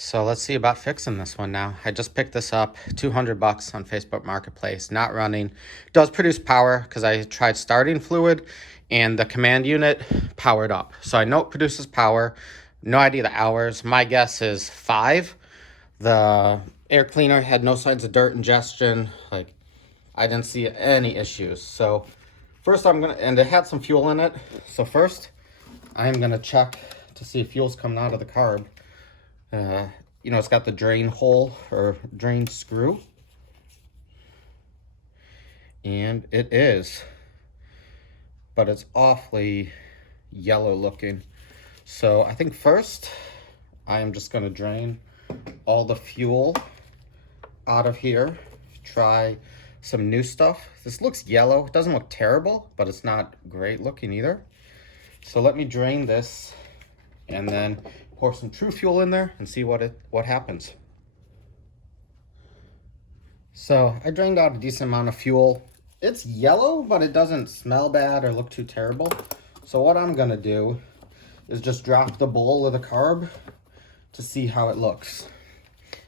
So let's see about fixing this one now. I just picked this up, 200 bucks on Facebook Marketplace, not running. Does produce power because I tried starting fluid and the command unit powered up. So I know it produces power, no idea the hours. My guess is 5. The air cleaner had no signs of dirt ingestion. Like, I didn't see any issues. So first and it had some fuel in it. So first I'm gonna check to see if fuel's coming out of the carb. You know, it's got the drain hole or drain screw. And it is. But it's awfully yellow looking. So I think first I am just going to drain all the fuel out of here. Try some new stuff. This looks yellow. It doesn't look terrible, but it's not great looking either. So let me drain this and then pour some true fuel in there and see what happens. So I drained out a decent amount of fuel. It's yellow, but it doesn't smell bad or look too terrible. So what I'm gonna do is just drop the bowl of the carb to see how it looks.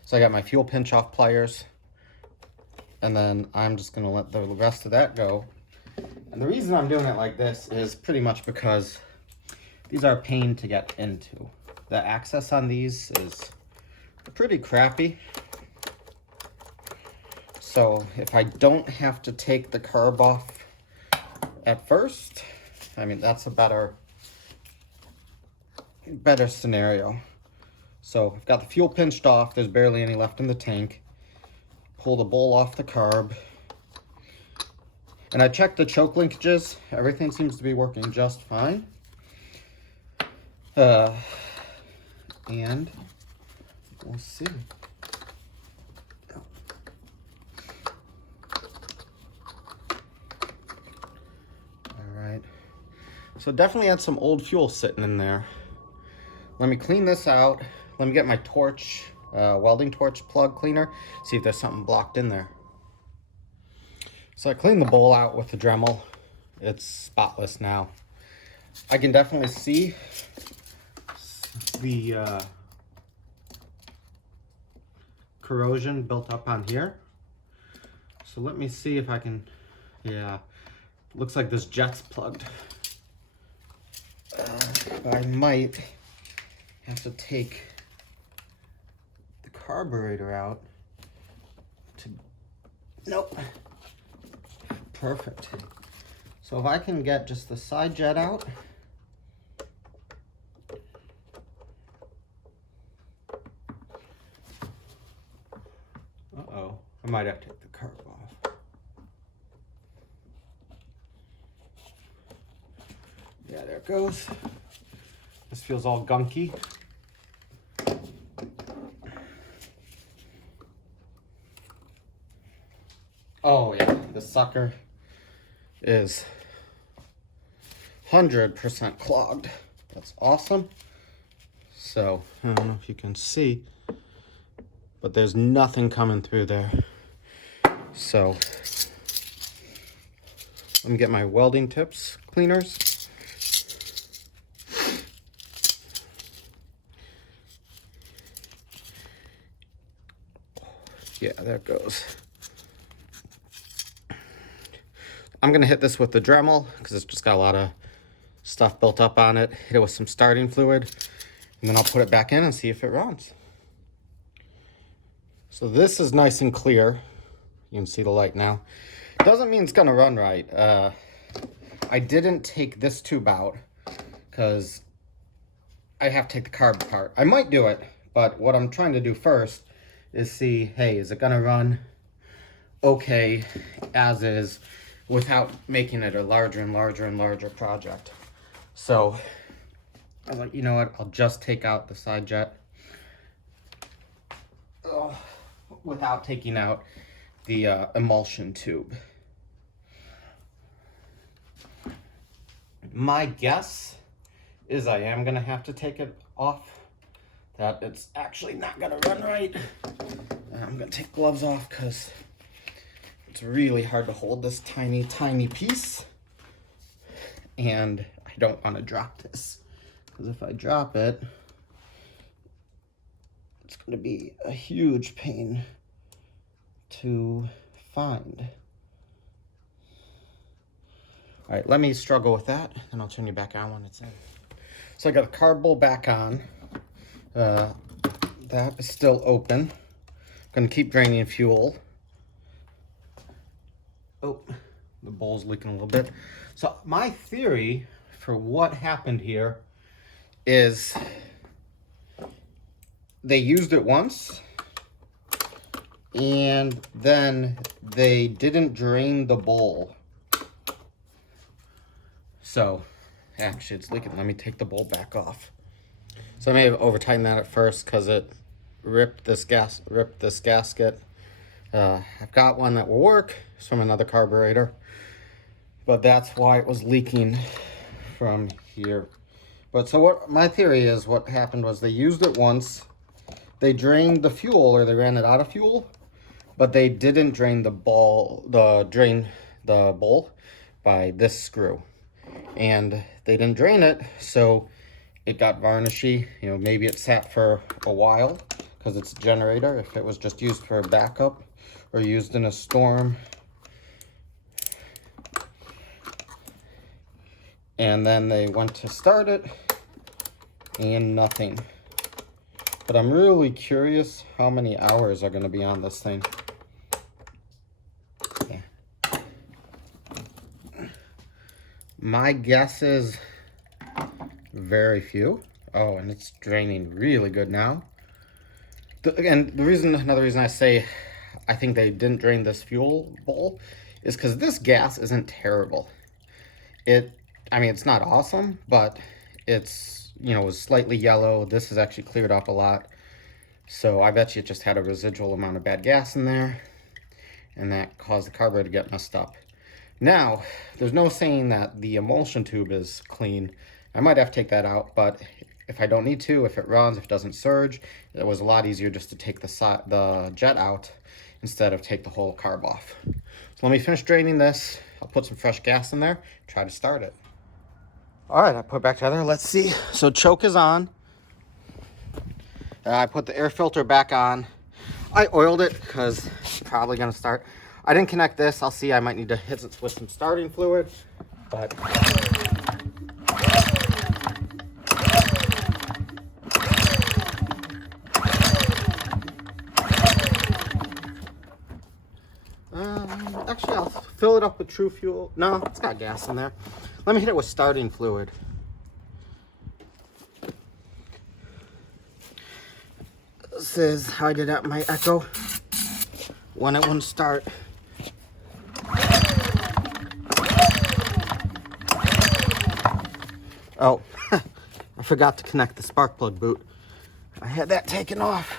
So I got my fuel pinch off pliers, and then I'm just gonna let the rest of that go. And the reason I'm doing it like this is pretty much because these are a pain to get into. The access on these is pretty crappy. So if I don't have to take the carb off at first, I mean, that's a better scenario. So I've got the fuel pinched off. There's barely any left in the tank. Pull the bowl off the carb. And I checked the choke linkages. Everything seems to be working just fine. And we'll see. Alright. So definitely had some old fuel sitting in there. Let me clean this out. Let me get my torch, welding torch plug cleaner, see if there's something blocked in there. So I cleaned the bowl out with the Dremel. It's spotless now. I can definitely see the corrosion built up on here. So let me see if I can, yeah, looks like this jet's plugged. But I might have to take the carburetor out to, nope, perfect. So if I can get just the side jet out, uh-oh, I might have to take the carb off. Yeah, there it goes. This feels all gunky. Oh yeah, this sucker is 100% clogged. That's awesome. So, I don't know if you can see, but there's nothing coming through there. So, let me get my welding tips cleaners. Yeah, there it goes. I'm gonna hit this with the Dremel because it's just got a lot of stuff built up on it. Hit it with some starting fluid, and then I'll put it back in and see if it runs. So this is nice and clear. You can see the light now. Doesn't mean it's gonna run right. I didn't take this tube out because I have to take the carb apart. I might do it, but what I'm trying to do first is see, hey, is it gonna run okay as is without making it a larger and larger and larger project. So I was like, you know what, I'll just take out the side jet without taking out the emulsion tube. My guess is I am gonna have to take it off, that it's actually not gonna run right. And I'm gonna take gloves off because it's really hard to hold this tiny, tiny piece. And I don't want to drop this, because if I drop it, it's going to be a huge pain to find. All right, let me struggle with that, and I'll turn you back on when it's in. So I got the carb bowl back on. That is still open. Gonna keep draining fuel. Oh, the bowl's leaking a little bit. So my theory for what happened here is they used it once and then they didn't drain the bowl. So actually it's leaking. Let me take the bowl back off. So I may have over-tightened that at first because it ripped this gasket. I've got one that will work. It's from another carburetor, but that's why it was leaking from here. But so what my theory is, what happened was they used it once, they drained the fuel, or they ran it out of fuel, but they didn't drain the bowl by this screw, and they didn't drain it, so it got varnishy. You know, maybe it sat for a while because it's a generator. If it was just used for a backup or used in a storm, and then they went to start it and nothing. But I'm really curious how many hours are going to be on this thing. Yeah. My guess is very few. Oh, and it's draining really good now. Another reason I say I think they didn't drain this fuel bowl is because this gas isn't terrible. I mean, it's not awesome, but it's, you know, it was slightly yellow. This has actually cleared up a lot. So I bet you it just had a residual amount of bad gas in there, and that caused the carburetor to get messed up. Now, there's no saying that the emulsion tube is clean. I might have to take that out, but if I don't need to, if it runs, if it doesn't surge, it was a lot easier just to take the jet out instead of take the whole carb off. So let me finish draining this. I'll put some fresh gas in there, try to start it. All right, I put it back together. Let's see. So choke is on. I put the air filter back on. I oiled it because it's probably gonna start. I didn't connect this. I'll see. I might need to hit it with some starting fluid, but actually, I'll fill it up with True Fuel. No, it's got gas in there. Let me hit it with starting fluid. This is how I did at my Echo when it wouldn't start. Oh, I forgot to connect the spark plug boot. I had that taken off.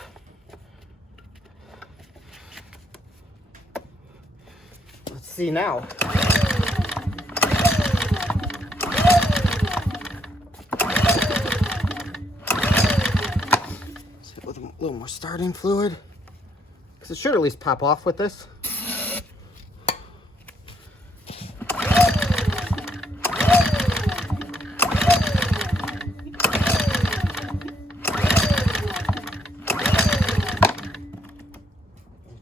Let's see now. With a little more starting fluid, because it should at least pop off with this.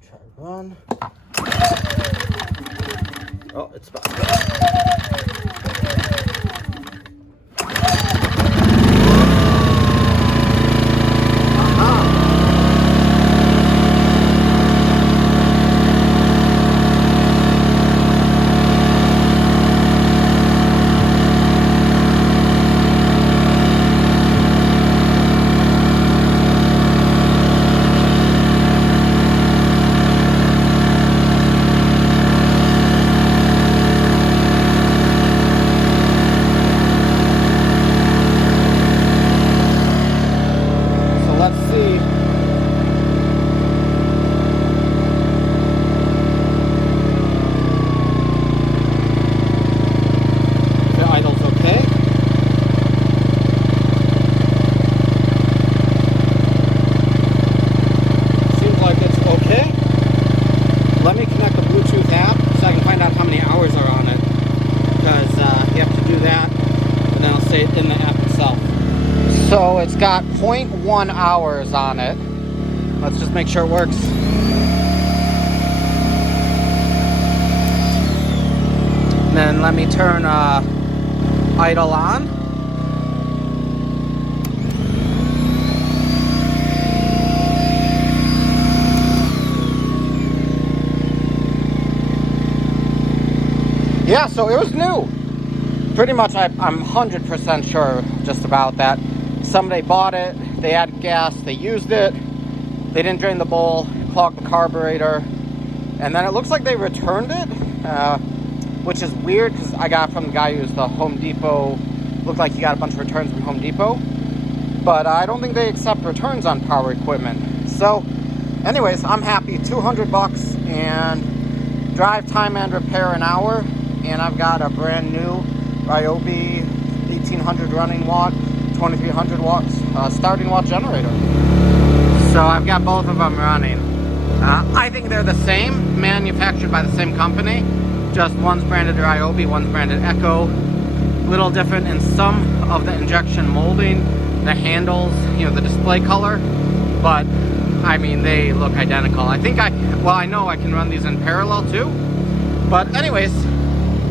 Try to run. Oh, it's about to go. Let me connect the Bluetooth app so I can find out how many hours are on it, because you have to do that, and then I'll say it in the app itself. So it's got 0.1 hours on it. Let's just make sure it works. And then let me turn idle on. Yeah, so it was new. Pretty much, I'm 100% sure just about that. Somebody bought it, they added gas, they used it, they didn't drain the bowl, clogged the carburetor, and then it looks like they returned it, which is weird because I got it from the guy who used the Home Depot. Looked like he got a bunch of returns from Home Depot, but I don't think they accept returns on power equipment. So anyways, I'm happy. 200 bucks and drive time and repair an hour, and I've got a brand new Ryobi 1800 running watt, 2300 watts starting watt generator. So I've got both of them running. I think they're the same, manufactured by the same company, just one's branded Ryobi, one's branded Echo. Little different in some of the injection molding, the handles, you know, the display color, but I mean, they look identical. I know I can run these in parallel too, but anyways,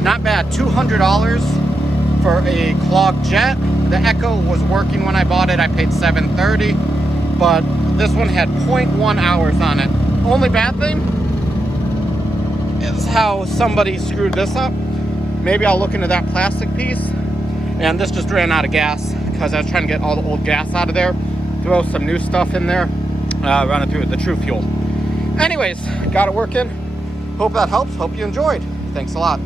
not bad. $200 for a clogged jet. The Echo was working when I bought it. I paid $730, but this one had 0.1 hours on it. Only bad thing is how somebody screwed this up. Maybe I'll look into that plastic piece. And this just ran out of gas because I was trying to get all the old gas out of there, throw some new stuff in there, run it through the True Fuel. Anyways, got it working. Hope that helps. Hope you enjoyed. Thanks a lot.